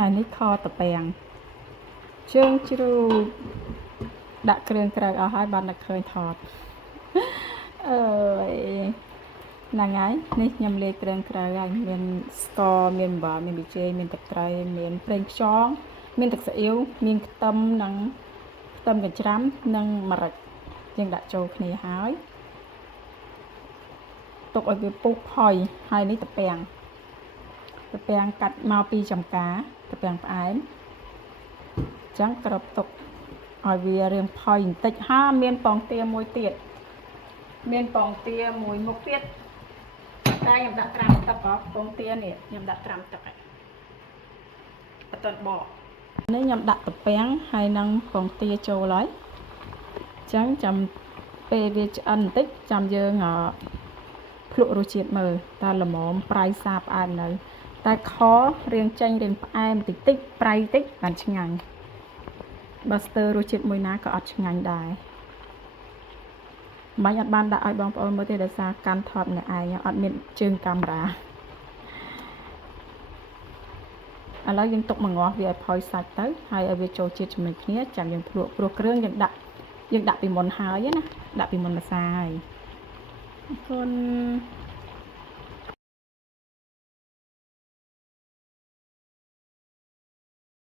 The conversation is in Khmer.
ngàyនេះខតពាំងជើងជ្រូកដាក់គ្រឿងក្រៅអស់ហើយបានតែឃើញថតអើយហ្នឹងហើយនេះខ្ញុំលាយគ្រឿងក្រៅហើយមានស្ករមានអំបិលមានប៊ីចេងមានទឹកត្រីមានប្រេងខ្យងមានទឹកស៊ីអ៊ីវមានខ្ទឹមនិងខ្ទឹមកញ្ច្រាំនិងម្រេចយើងដាក់ចូលគ្នាហើយទុកឲ្យវាពុះផុយហើយនេះត្រពាំងកាត់មកពីចំការត្រពាំងផ្អែមអញ្ចឹងក្របទុកឲ្យវារៀងផុយបន្តិចហើយមានពងទាមួយទៀតមានពងទាមួយមុខទៀតតែខ្ញុំដាក់ត្រាំទឹកហ៎ពងទានេះខ្ញុំដាក់ត្រាំទឹកហើយអត់ទាន់បកនេះខ្ញុំដាក់ត្រពាំងហើយនឹងពងទាចូលហើយអញ្ចឹងចាំពេលវាឆ្អិនបន្តិចចាំយើងភ្លក់រសជាតិមើលតើល្មមប្រៃសាផ្អែមនៅតែខរៀងចេញរៀងផ្អែមតិចតិចប្រៃតិចបានឆ្ងាញ់បើស្ទើររសជាតិមួយណាក៏អត់ឆ្ងាញ់ដែរមិនអត់បានដាក់ឲ្យបងប្អូនមើលទេដោយសារកាន់ថតម្នាក់ឯងអត់មានជើងកាមេរ៉ាឥឡូវយើងទុកមួយងាស់វាឲ្យផុយសាច់ទៅហើយឲ្យវាចូលជាតិជាមួយគ្នាចាំយើងភ្លក់ព្រោះគ្រឿងយើងដាក់ពីមុនហើយណាដាក់ពីមុនម្សៅហើយអរគុណ